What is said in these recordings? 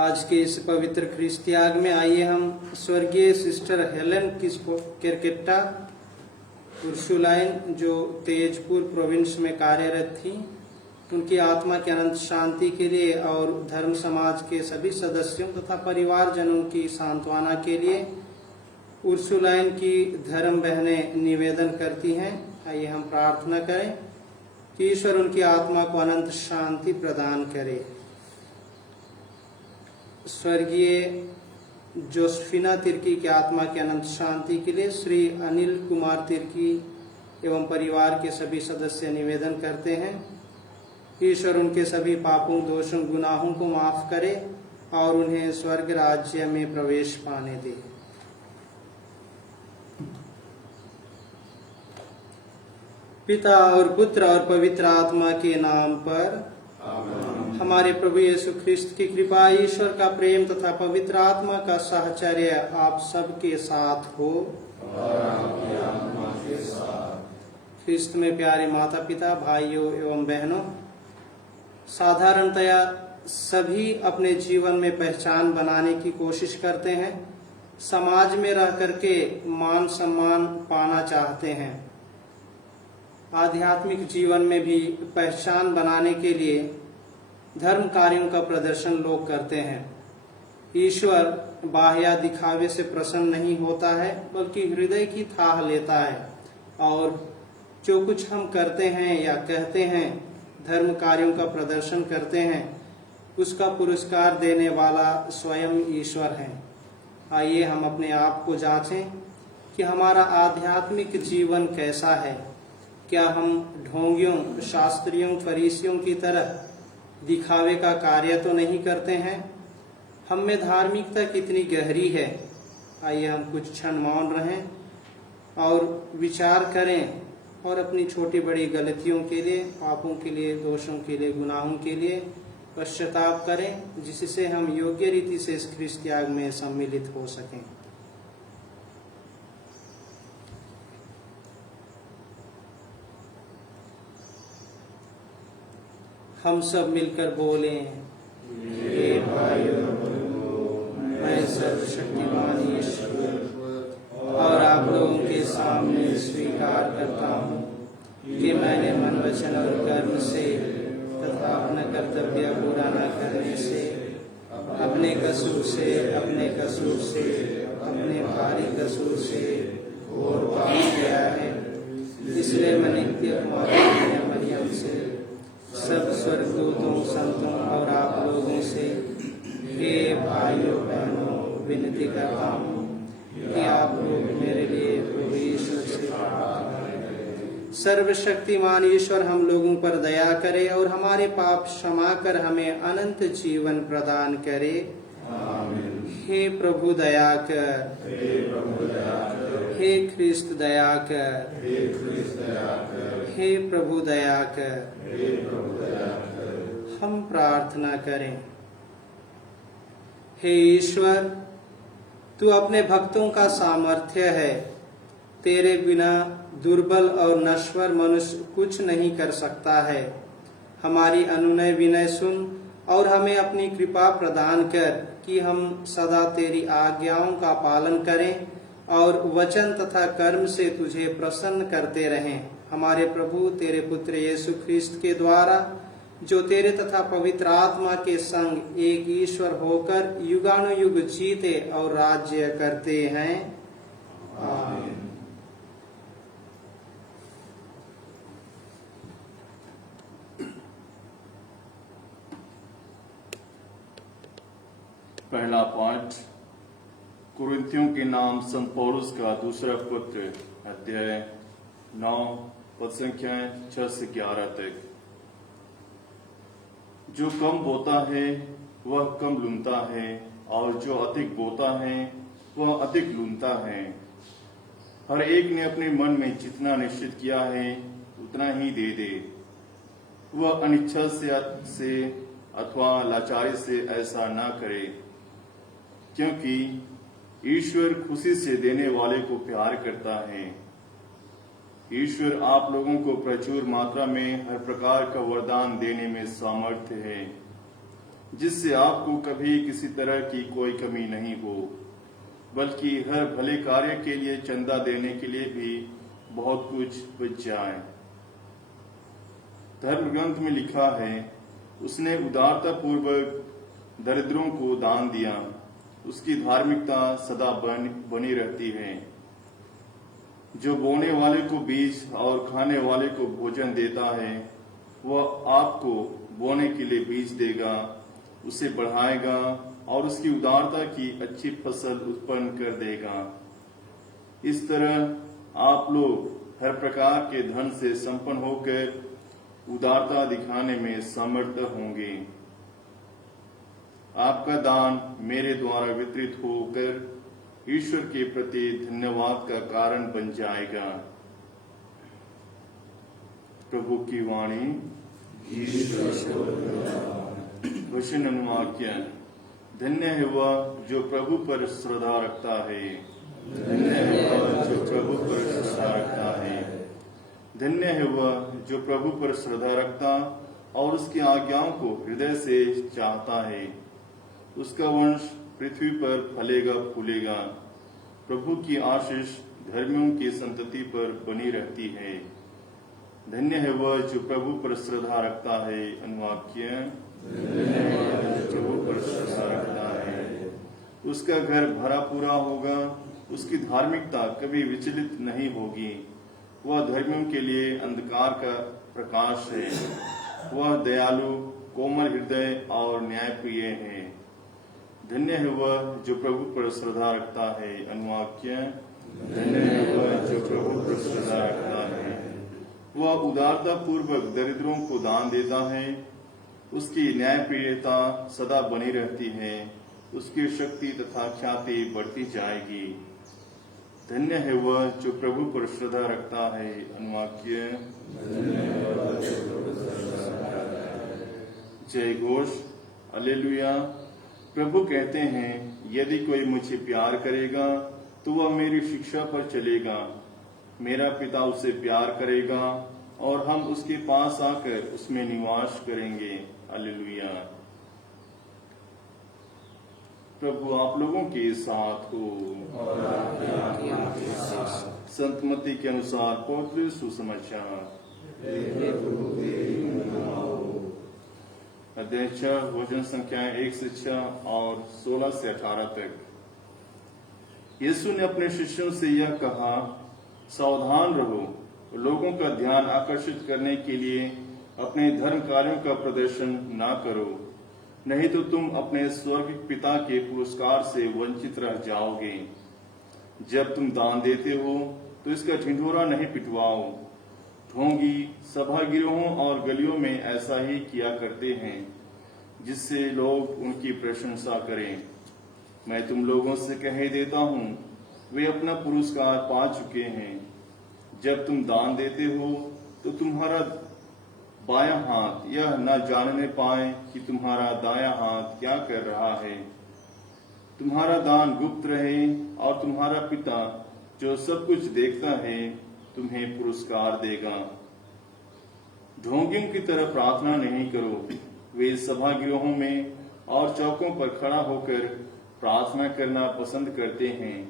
आज के इस पवित्र ख्रीस्त त्याग में आइए हम स्वर्गीय सिस्टर हेलेन केरकेट्टा उर्सुलाइन जो तेजपुर प्रोविंस में कार्यरत थी, उनकी आत्मा की अनंत शांति के लिए और धर्म समाज के सभी सदस्यों तथा परिवारजनों की सांत्वना के लिए उर्सुलाइन की धर्म बहनें निवेदन करती हैं। आइए हम प्रार्थना करें कि ईश्वर उनकी आत्मा को अनंत शांति प्रदान करे। स्वर्गीय जोसेफिना तिर्की की आत्मा की अनंत शांति के लिए श्री अनिल कुमार तिर्की एवं परिवार के सभी सदस्य निवेदन करते हैं। ईश्वर उनके सभी पापों, दोषों, गुनाहों को माफ करे और उन्हें स्वर्ग राज्य में प्रवेश पाने दे। पिता और पुत्र और पवित्र आत्मा के नाम पर हमारे प्रभु यीशु ख्रिस्त की कृपा, ईश्वर का प्रेम तथा पवित्र आत्मा का साहचर्य आप सबके साथ हो और आपकी आत्मा के साथ। ख्रिस्त में प्यारे माता पिता, भाइयों एवं बहनों, साधारणतया सभी अपने जीवन में पहचान बनाने की कोशिश करते हैं, समाज में रह करके मान सम्मान पाना चाहते हैं। आध्यात्मिक जीवन में भी पहचान बनाने के लिए धर्म कार्यों का प्रदर्शन लोग करते हैं। ईश्वर बाह्य दिखावे से प्रसन्न नहीं होता है, बल्कि हृदय की थाह लेता है और जो कुछ हम करते हैं या कहते हैं, धर्म कार्यों का प्रदर्शन करते हैं, उसका पुरस्कार देने वाला स्वयं ईश्वर है। आइए हम अपने आप को जांचें कि हमारा आध्यात्मिक जीवन कैसा है। क्या हम ढोंगियों, शास्त्रियों, फरीसियों की तरह दिखावे का कार्य तो नहीं करते हैं? हम में धार्मिकता कितनी गहरी है? आइए हम कुछ क्षण मौन रहें और विचार करें और अपनी छोटी बड़ी गलतियों के लिए, पापों के लिए, दोषों के लिए, गुनाहों के लिए पश्चाताप करें, जिससे हम योग्य रीति से इस ख्रीस्त त्याग में सम्मिलित हो सकें। हम सब मिलकर बोलें, हे भाइयों, मैं सर्वशक्तिमान ईश्वर और आप लोगों के सामने स्वीकार करता हूँ कि मैंने मन, वचन और कर्म से तथा अपना कर्तव्य पूरा न करने से, अपने कसूर से, अपने भारी कसूर से घोर पाप किया है। इसलिए मैं नित्य मरियम से, सब स्वर्गदूतों, संतों और आप लोगों से, हे भाइयों बहनों, विनती करता हूँ कि आप लोग मेरे लिए प्रभु ईश्वर से प्रार्थना करें। सर्वशक्तिमान ईश्वर हम लोगों पर दया करे और हमारे पाप क्षमा कर हमें अनंत जीवन प्रदान करे। आमीन। हे प्रभु दया कर, हे प्रभु दया कर, हे ख्रिस्त दया कर, हे ख्रिस्त दया कर, हे प्रभु दया कर। हे प्रभु दया कर। हम प्रार्थना करें। हे ईश्वर, तू अपने भक्तों का सामर्थ्य है। तेरे बिना दुर्बल और नश्वर मनुष्य कुछ नहीं कर सकता है। हमारी अनुनय विनय सुन और हमें अपनी कृपा प्रदान कर कि हम सदा तेरी आज्ञाओं का पालन करें और वचन तथा कर्म से तुझे प्रसन्न करते रहें। हमारे प्रभु तेरे पुत्र यीशु ख्रिस्त के द्वारा, जो तेरे तथा पवित्र आत्मा के संग एक ईश्वर होकर युगानुयुग जीते और राज्य करते हैं। आमीन। पहला पाठ कुरिन्थियों के नाम संत पौलुस का दूसरा पत्र, अध्याय 9 पद संख्या 6 से 11 तक। जो कम बोता है वह कम लूनता है, और जो अधिक बोता है वह अधिक लूनता है। हर एक ने अपने मन में जितना निश्चित किया है उतना ही दे दे। वह अनिच्छा से अथवा लाचारी से ऐसा ना करे, क्योंकि ईश्वर खुशी से देने वाले को प्यार करता है। ईश्वर आप लोगों को प्रचुर मात्रा में हर प्रकार का वरदान देने में सामर्थ्य है, जिससे आपको कभी किसी तरह की कोई कमी नहीं हो, बल्कि हर भले कार्य के लिए चंदा देने के लिए भी बहुत कुछ बच जाए। धर्म ग्रंथ में लिखा है, उसने उदारता पूर्वक दरिद्रों को दान दिया, उसकी धार्मिकता सदा बनी रहती है। जो बोने वाले को बीज और खाने वाले को भोजन देता है, वह आपको बोने के लिए बीज देगा, उसे बढ़ाएगा और उसकी उदारता की अच्छी फसल उत्पन्न कर देगा। इस तरह आप लोग हर प्रकार के धन से संपन्न होकर उदारता दिखाने में समर्थ होंगे। आपका दान मेरे द्वारा वितरित होकर ईश्वर के प्रति धन्यवाद का कारण बन जाएगा। प्रभु की वाणी। वचन अनुवाक्य। धन्य है वह जो प्रभु पर श्रद्धा रखता है। धन्य है वह जो प्रभु पर श्रद्धा रखता है। धन्य है वह जो प्रभु पर श्रद्धा रखता और उसकी आज्ञाओं को हृदय से चाहता है। उसका वंश पृथ्वी पर फलेगा फूलेगा। प्रभु की आशीष धर्मियों की संतति पर बनी रहती है। धन्य है वह जो प्रभु पर श्रद्धा रखता है। अनुवाक्य। प्रभु पर श्रद्धा रखता है, उसका घर भरा पूरा होगा, उसकी धार्मिकता कभी विचलित नहीं होगी। वह धर्मियों के लिए अंधकार का प्रकाश है। वह दयालु, कोमल हृदय और न्यायप्रिय है। धन्य है वह जो प्रभु पर श्रद्धा रखता है। अनुवाक्य। धन्य है वह जो प्रभु पर श्रद्धा रखता है। वह उदारता पूर्वक दरिद्रों को दान देता है। उसकी न्यायप्रियता सदा बनी रहती है। उसकी शक्ति तथा ख्याति बढ़ती जाएगी। धन्य है वह जो प्रभु पर श्रद्धा रखता है। अनुवाक्य। जय घोष। हालेलुया। प्रभु कहते हैं, यदि कोई मुझे प्यार करेगा तो वह मेरी शिक्षा पर चलेगा। मेरा पिता उसे प्यार करेगा और हम उसके पास आकर उसमें निवास करेंगे। हालेलुया। प्रभु आप लोगों के साथ हो और आपके साथ। संत मत्ती के अनुसार पवित्र सुसमाचार। अध्याय 6 वचन संख्या 1 से 6 और 16 से 18 तक। यीशु ने अपने शिष्यों से यह कहा, सावधान रहो, लोगों का ध्यान आकर्षित करने के लिए अपने धर्म कार्यों का प्रदर्शन ना करो, नहीं तो तुम अपने स्वर्गीय पिता के पुरस्कार से वंचित रह जाओगे। जब तुम दान देते हो तो इसका ढिंढोरा नहीं पिटवाओ। ढोंगी सभागृहों और गलियों में ऐसा ही किया करते हैं, जिससे लोग उनकी प्रशंसा करें। मैं तुम लोगों से कह देता हूँ, वे अपना पुरस्कार पा चुके हैं। जब तुम दान देते हो तो तुम्हारा बायां हाथ यह न जानने पाए कि तुम्हारा दायां हाथ क्या कर रहा है। तुम्हारा दान गुप्त रहे और तुम्हारा पिता जो सब कुछ देखता है तुम्हें पुरस्कार देगा। ढोंगियों की तरह प्रार्थना नहीं करो। वे सभा गृहों में और चौकों पर खड़ा होकर प्रार्थना करना पसंद करते हैं,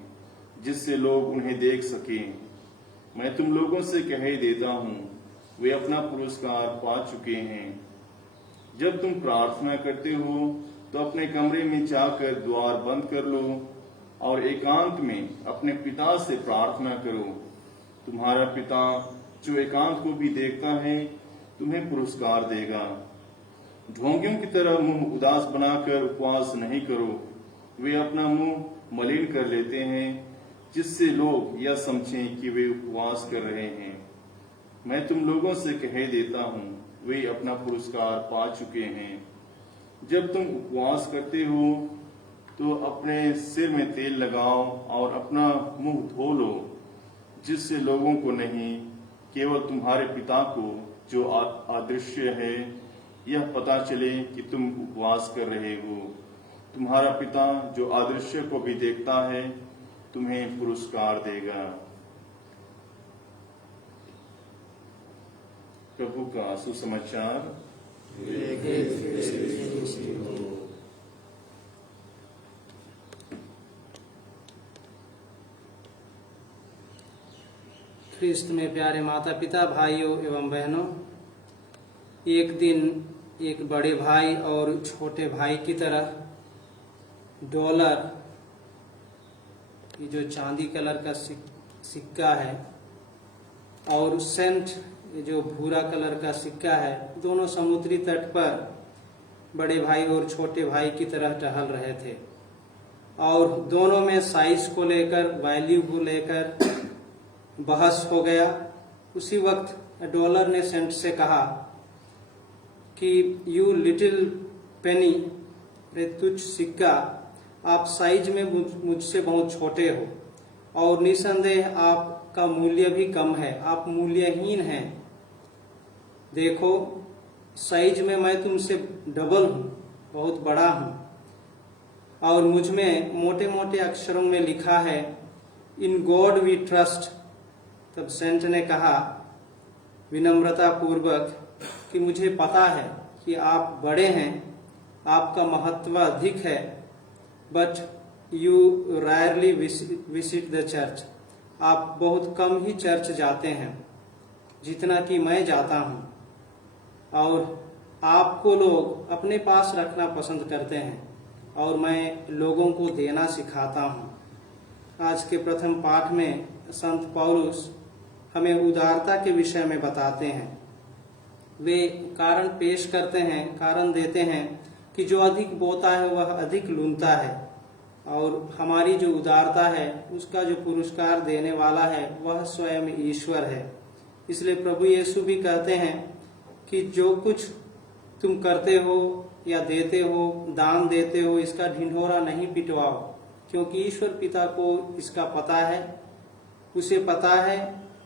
जिससे लोग उन्हें देख सकें। मैं तुम लोगों से कह ही देता हूं, वे अपना पुरस्कार पा चुके हैं। जब तुम प्रार्थना करते हो तो अपने कमरे में जाकर द्वार बंद कर लो और एकांत में अपने पिता से प्रार्थना करो। तुम्हारा पिता जो एकांत को भी देखता है तुम्हें पुरस्कार देगा। ढोंगियों की तरह मुंह उदास बनाकर उपवास नहीं करो। वे अपना मुंह मलिन कर लेते हैं, जिससे लोग यह समझें कि वे उपवास कर रहे हैं। मैं तुम लोगों से कह देता हूं, वे अपना पुरस्कार पा चुके हैं। जब तुम उपवास करते हो तो अपने सिर में तेल लगाओ और अपना मुंह धो लो, जिससे लोगों को नहीं, केवल तुम्हारे पिता को जो अदृश्य है यह पता चले कि तुम उपवास कर रहे हो। तुम्हारा पिता जो अदृश्य को भी देखता है तुम्हें पुरस्कार देगा। प्रभु का सुसमाचार। ख्रिस्त में प्यारे माता पिता, भाइयों एवं बहनों, एक दिन एक बड़े भाई और छोटे भाई की तरह डॉलर, ये जो चांदी कलर का सिक्का है, और सेंट, ये जो भूरा कलर का सिक्का है, दोनों समुद्री तट पर बड़े भाई और छोटे भाई की तरह टहल रहे थे। और दोनों में साइज को लेकर, वैल्यू को लेकर बहस हो गया। उसी वक्त डॉलर ने सेंट से कहा कि यू लिटिल पेनी, रे तुच्छ सिक्का, आप साइज में मुझसे बहुत छोटे हो और निसंदेह आपका मूल्य भी कम है, आप मूल्यहीन हैं। देखो, साइज में मैं तुमसे डबल हूं, बहुत बड़ा हूं। और मुझ में मोटे मोटे अक्षरों में लिखा है, इन गॉड वी ट्रस्ट। तब सेंट ने कहा विनम्रता पूर्वक कि मुझे पता है कि आप बड़े हैं, आपका महत्व अधिक है, but you rarely visit the church. आप बहुत कम ही चर्च जाते हैं, जितना कि मैं जाता हूं, और आपको लोग अपने पास रखना पसंद करते हैं और मैं लोगों को देना सिखाता हूं। आज के प्रथम पाठ में संत पौलुस हमें उदारता के विषय में बताते हैं। वे कारण पेश करते हैं, कारण देते हैं कि जो अधिक बोता है वह अधिक लूनता है, और हमारी जो उदारता है उसका जो पुरस्कार देने वाला है वह स्वयं ईश्वर है। इसलिए प्रभु यीशु भी कहते हैं कि जो कुछ तुम करते हो या देते हो, दान देते हो, इसका ढिंढोरा नहीं पिटवाओ, क्योंकि ईश्वर पिता को इसका पता है, उसे पता है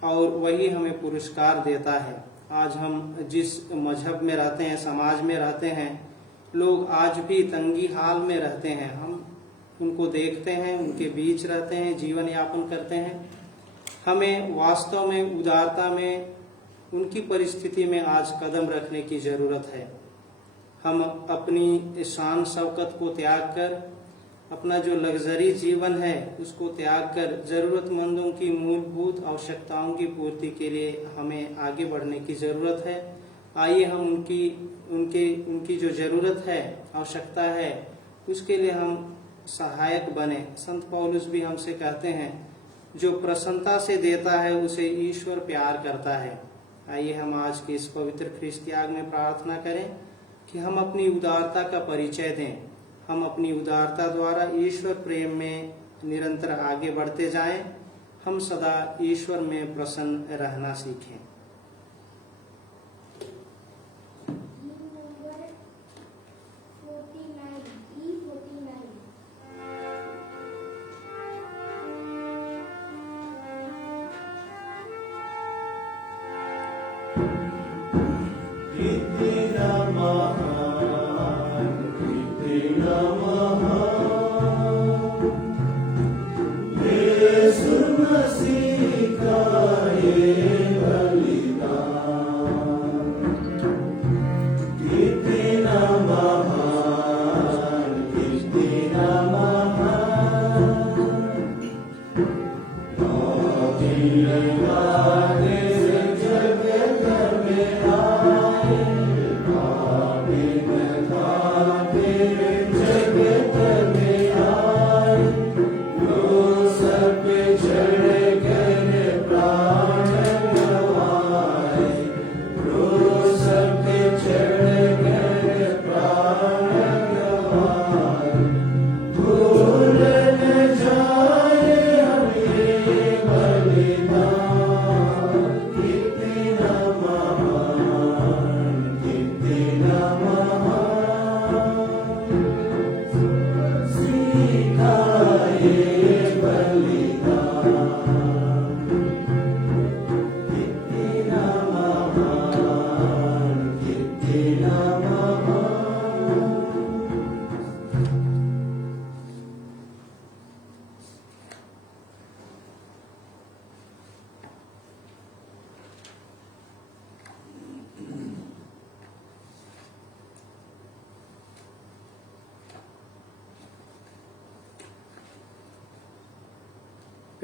और वही हमें पुरस्कार देता है। आज हम जिस मजहब में रहते हैं, समाज में रहते हैं, लोग आज भी तंगी हाल में रहते हैं। हम उनको देखते हैं, उनके बीच रहते हैं, जीवन यापन करते हैं। हमें वास्तव में उदारता में, उनकी परिस्थिति में आज कदम रखने की जरूरत है। हम अपनी शान शौकत को त्याग कर, अपना जो लग्जरी जीवन है उसको त्याग कर जरूरतमंदों की मूलभूत आवश्यकताओं की पूर्ति के लिए हमें आगे बढ़ने की जरूरत है। आइए हम उनकी जो जरूरत है, आवश्यकता है, उसके लिए हम सहायक बने। संत पौलुस भी हमसे कहते हैं, जो प्रसन्नता से देता है उसे ईश्वर प्यार करता है। आइए हम आज के इस पवित्र ख्रिस्त त्याग में प्रार्थना करें कि हम अपनी उदारता का परिचय दें। हम अपनी उदारता द्वारा ईश्वर प्रेम में निरंतर आगे बढ़ते जाएं। हम सदा ईश्वर में प्रसन्न रहना सीखें।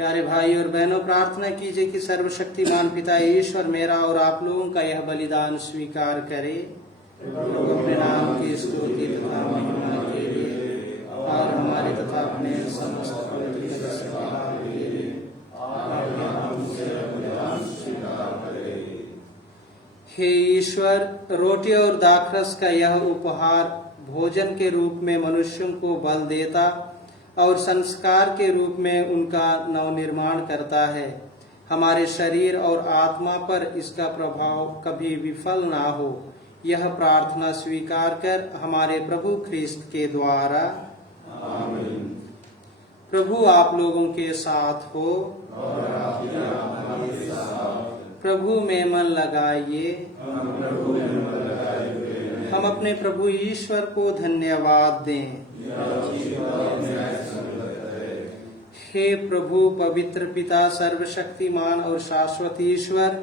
प्यारे भाई और बहनों, प्रार्थना कीजिए कि सर्वशक्तिमान पिता ईश्वर मेरा और आप लोगों का यह बलिदान स्वीकार करे, लोग अपने नाम की स्तुति तथा महिमा के लिए और हमारे तथा अपने समस्त पवित्र सभा के लिए आपके नाम से बलिदान स्वीकार करे। हे ईश्वर, रोटी और दाखरस का यह उपहार भोजन के रूप में मनुष्यों को बल देता और संस्कार के रूप में उनका नवनिर्माण करता है। हमारे शरीर और आत्मा पर इसका प्रभाव कभी विफल ना हो, यह प्रार्थना स्वीकार कर हमारे प्रभु ख्रिस्त के द्वारा। आमीन। प्रभु आप लोगों के साथ हो और आपके हमारे साथ। प्रभु में मन लगाइए। हम अपने प्रभु ईश्वर को धन्यवाद दें। हे प्रभु पवित्र पिता, सर्वशक्तिमान और शाश्वत ईश्वर,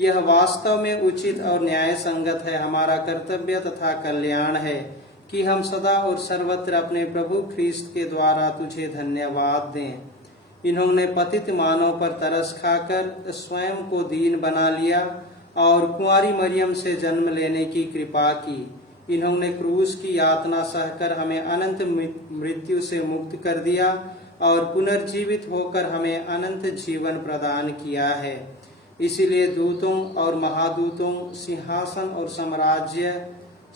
यह वास्तव में उचित और न्याय संगत है, हमारा कर्तव्य तथा कल्याण है कि हम सदा और सर्वत्र अपने प्रभु ख्रिस्त के द्वारा तुझे धन्यवाद दें। इन्होंने पतित मानव पर तरस खाकर स्वयं को दीन बना लिया और कुंवारी मरियम से जन्म लेने की कृपा की। इन्होंने क्रूस की यातना सहकर हमें अनंत मृत्यु से मुक्त कर दिया और पुनर्जीवित होकर हमें अनंत जीवन प्रदान किया है। इसीलिए दूतों और महादूतों, सिंहासन और साम्राज्य,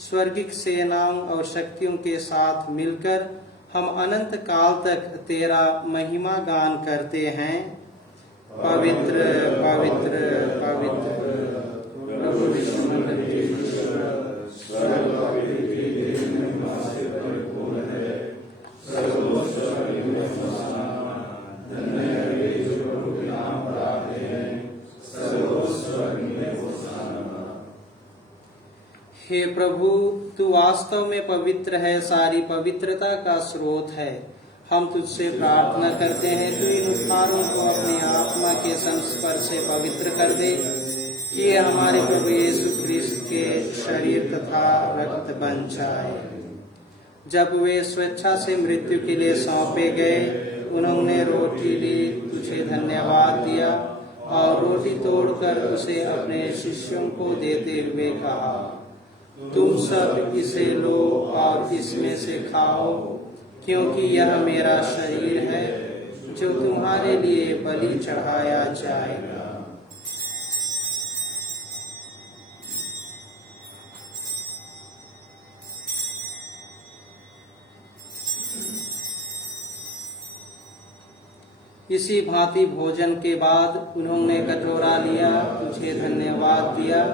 स्वर्गिक सेनाओं और शक्तियों के साथ मिलकर हम अनंत काल तक तेरा महिमा गान करते हैं। पवित्र पवित्र पवित्र प्रभु विश्वमंडल के ईश्वर, स्वर्ग और पृथ्वी तेरी महिमा से परिपूर्ण है। सर्वोच्च में होशाना, धन्य है वे जो प्रभु के नाम पर आते हैं। सर्वोच्च में होशाना। हे प्रभु, तू वास्तव में पवित्र है, सारी पवित्रता का स्रोत है। हम तुझसे प्रार्थना करते हैं, तू इन उपहारों को अपनी आत्मा के संस्पर्श से पवित्र कर दे कि ये हमारे प्रभु यीशु ख्रिस्त के शरीर तथा रक्त बन जाए। जब वे स्वेच्छा से मृत्यु के लिए सौंपे गए, उन्होंने रोटी ली, तुझे धन्यवाद दिया और रोटी तोड़कर उसे अपने शिष्यों को देते हुए कहा, तुम सब इसे लो और इसमें से खाओ, क्योंकि यह मेरा शरीर है जो तुम्हारे लिए बलि चढ़ाया जाएगा। इसी भांति भोजन के बाद उन्होंने कटोरा लिया, तुझे धन्यवाद दिया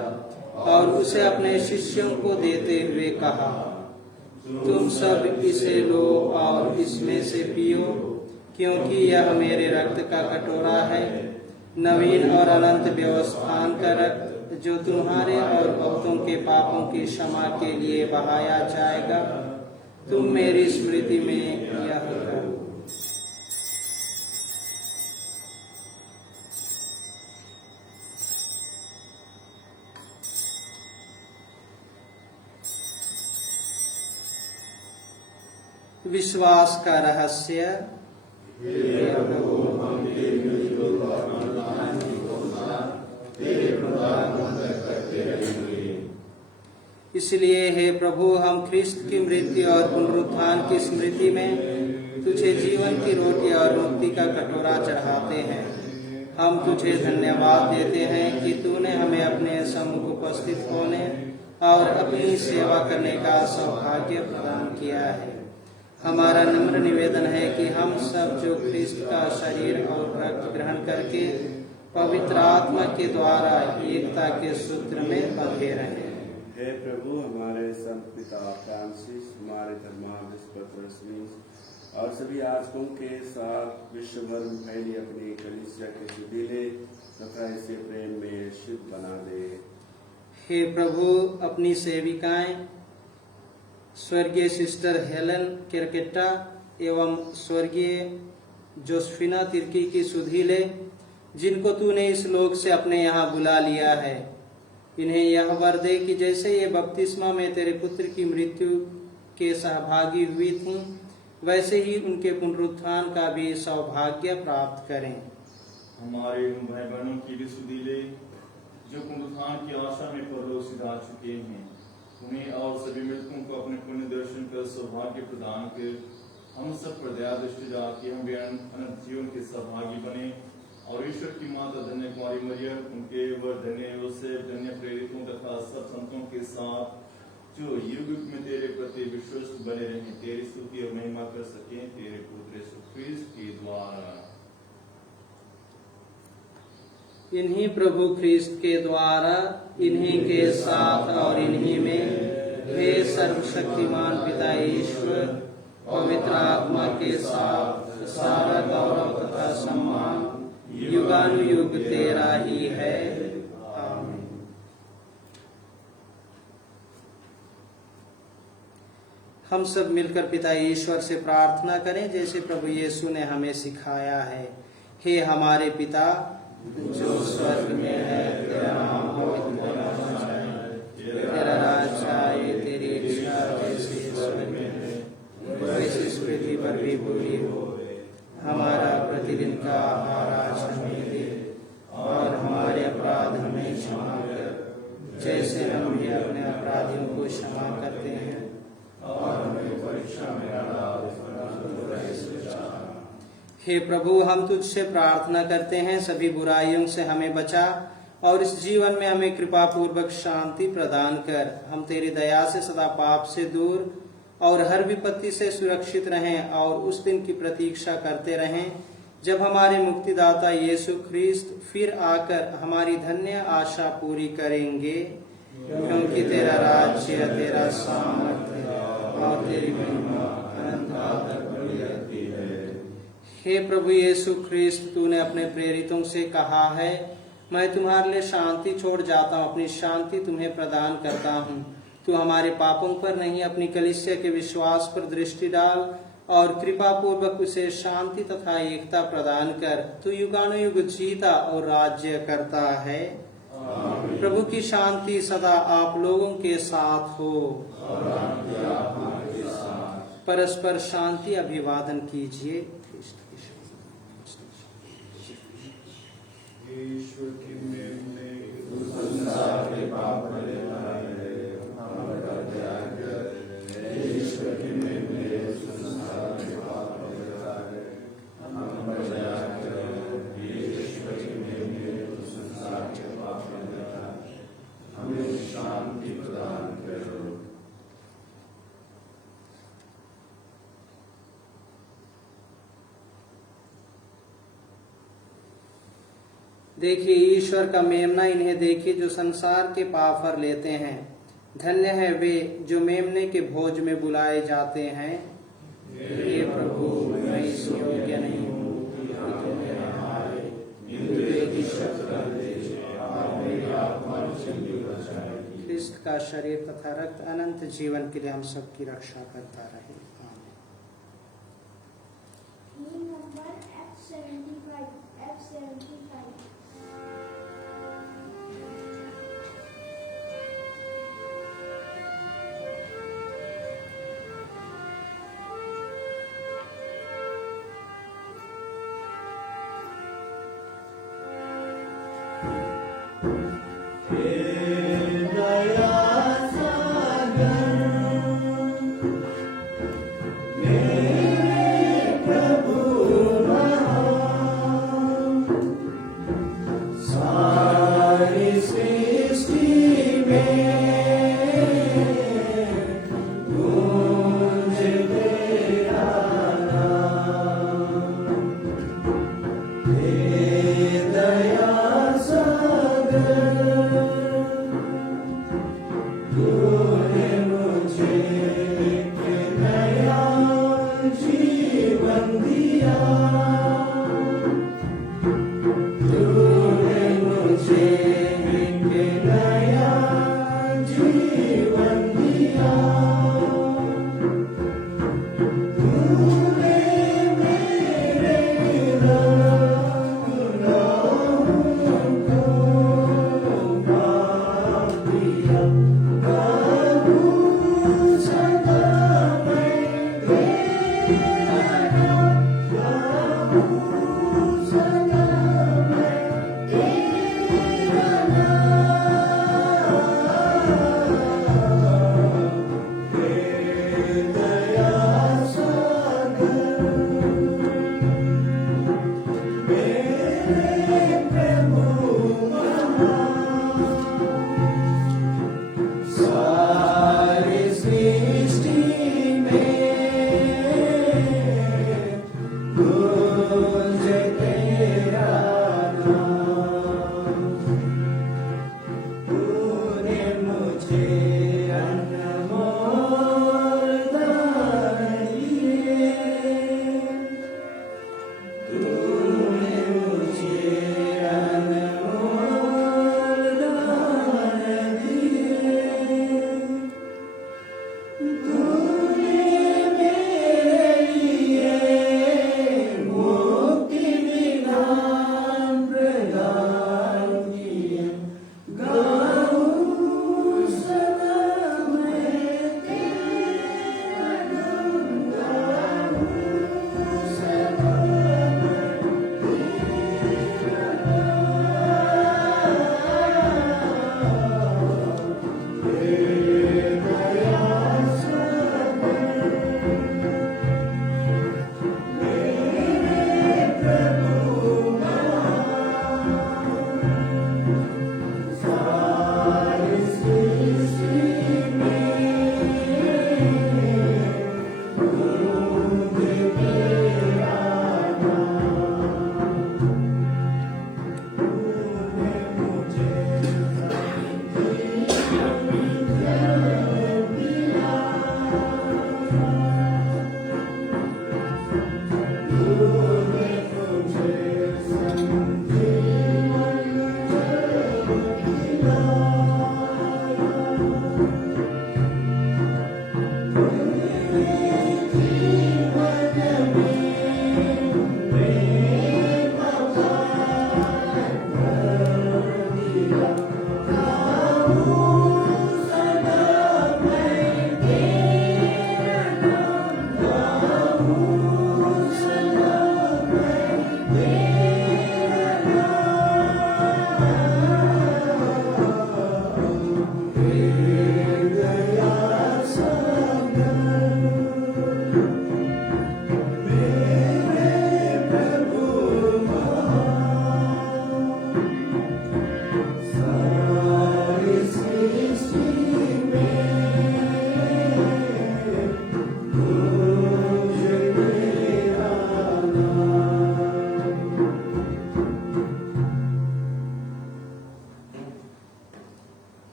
और उसे अपने शिष्यों को देते हुए कहा, तुम सब इसे लो और इसमें से पियो, क्योंकि यह मेरे रक्त का कटोरा है, नवीन और अनंत व्यवस्थान का रक्त, जो तुम्हारे और बहुतों के पापों की क्षमा के लिए बहाया जाएगा। तुम मेरी स्मृति में यह करो। विश्वास का रहस्य। इसलिए हे प्रभु, हम ख्रिस्त की मृत्यु और पुनरुत्थान की स्मृति में तुझे जीवन की रोटी और मुक्ति का कटोरा चढ़ाते हैं। हम तुझे धन्यवाद देते हैं कि तूने हमें अपने सम्मुख उपस्थित होने और अपनी सेवा करने का सौभाग्य प्रदान किया है। हमारा नम्र निवेदन है कि हम सब जो ख्रिस्त का शरीर और रक्त ग्रहण करके पवित्र आत्मा के द्वारा एकता के सूत्र में बंधे रहें। हे प्रभु, हमारे संत पिता फ्रांसिस, हमारे धर्माध्यक्ष और सभी याजकों के साथ विश्व भर में फैली अपनी कलीसिया के सुधीले तथा इसे प्रेम में शुद्ध बना दे। हे प्रभु, अपनी सेविकाएं स्वर्गीय सिस्टर हेलन केरकेटा एवं स्वर्गीय जोसेफिना तिर्की की सुधीले, जिनको तूने इस लोक से अपने यहाँ बुला लिया है, इन्हें यह वर दे कि जैसे ये बपतिस्मा में तेरे पुत्र की मृत्यु के सहभागी हुई थीं, वैसे ही उनके पुनरुत्थान का भी सौभाग्य प्राप्त करें। हमारे उन भाई बहनों की भी सुधीले जो पुनरुत्थान की आशा में परलोक सिधा चुके हैं, उन्हें और सभी मृतकों को अपने पुण्य दर्शन कर सौभाग्य प्रदान कर हम सब पर दया दृष्टि डालकर हम भी अनंत जीवन के सहभागी बने। और ईश्वर की माता धन्य कुमारी मरियम, उनके वर धन्य योसेफ, धन्य प्रेरितों तथा सब संतों के साथ जो युग युग में तेरे प्रति विश्वस्त बने रहे, तेरी स्तुति और महिमा कर सके तेरे पुत्र यीशु ख्रीस्त के द्वारा। इन्हीं प्रभु ख्रीस्त के द्वारा, इन्हीं के साथ और इन्हीं में वे सर्वशक्तिमान पिता ईश्वर पवित्र आत्मा के साथ सारा गौरव तथा सम्मान युगानुयुग तेरा ही है। आमीन। हम सब मिलकर पिता ईश्वर से प्रार्थना करें जैसे प्रभु यीशु ने हमें सिखाया है। हे हमारे पिता जो स्वर्ग में है, तेरा नाम पवित्र होना चाहिए, तेरा राज्य आए, तेरी इच्छा जैसे स्वर्ग में है वैसे इस पृथ्वी पर भी पूरी हो। हमारा प्रतिदिन का आहार आज हमें दे और हमारे अपराध हमें क्षमा कर जैसे हम भी अपने अपराधियों को क्षमा करते हैं, और हमें परीक्षा में न डाल हे प्रभु, हम तुझसे प्रार्थना करते हैं सभी बुराइयों से हमें बचा और इस जीवन में हमें कृपा पूर्वक शांति प्रदान कर। हम तेरी दया से सदा पाप से दूर और हर विपत्ति से सुरक्षित रहें और उस दिन की प्रतीक्षा करते रहें जब हमारे मुक्तिदाता यीशु ख्रीस्त फिर आकर हमारी धन्य आशा पूरी करेंगे, क्योंकि तेरा राज्य, तेरा सामर्थ्य और तेरी महिमा अनंत काल तक बनी रहती है। हे प्रभु यीशु ख्रीस्त, तूने अपने प्रेरितों से कहा है, मैं तुम्हारे लिए शांति छोड़ जाता हूँ, अपनी शांति तुम्हें प्रदान करता हूँ। तू हमारे पापों पर नहीं, अपनी कलीसिया के विश्वास पर दृष्टि डाल और कृपा पूर्वक उसे शांति तथा एकता प्रदान कर। तू युगानुयुग जीता और राज्य करता है। प्रभु की शांति सदा आप लोगों के साथ हो। परस्पर शांति अभिवादन कीजिए। ईश्वर की मेल ने संसार के पाप बड़े बनाए, हमारा त्याग कर। ईश्वर की मेल ने संसार के पाप बड़े बनाए, हमारा त्याग कर। ईश्वर की मेल ने संसार के पाप बड़े बनाए, हमें शांति प्रदान करो। देखिए ईश्वर का मेमना, इन्हें देखिए जो संसार के पाप हर लेते हैं। धन्य है वे जो मेमने के भोज में बुलाए जाते हैं। हे प्रभु, मैं इस योग्य नहीं हूँ कि तुम मेरे आए, किंतु एक ही शब्द कह दीजिए और मेरी आत्मा जिंदगी बचाएगी। ख्रिस्त का शरीर तथा रक्त अनंत जीवन के लिए हम सबकी रक्षा करता रहे। F75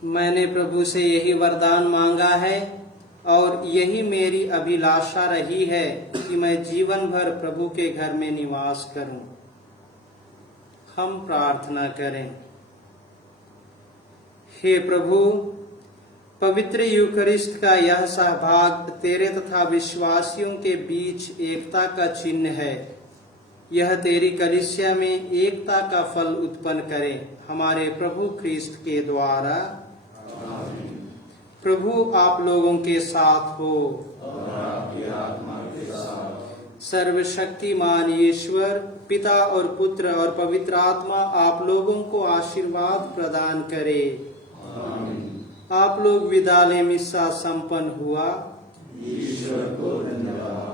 मैंने प्रभु से यही वरदान मांगा है और यही मेरी अभिलाषा रही है कि मैं जीवन भर प्रभु के घर में निवास करूं। हम प्रार्थना करें। हे प्रभु, पवित्र यूकरिस्ट का यह सहभाग तेरे तथा विश्वासियों के बीच एकता का चिन्ह है। यह तेरी कलीसिया में एकता का फल उत्पन्न करे, हमारे प्रभु ख्रीस्त के द्वारा। प्रभु आप लोगों के साथ हो और आपकी आत्मा के साथ। सर्वशक्तिमान ईश्वर पिता और पुत्र और पवित्र आत्मा आप लोगों को आशीर्वाद प्रदान करे। आप लोग विदा ले मिस्सा संपन्न हुआ। ईश्वर को धन्यवाद।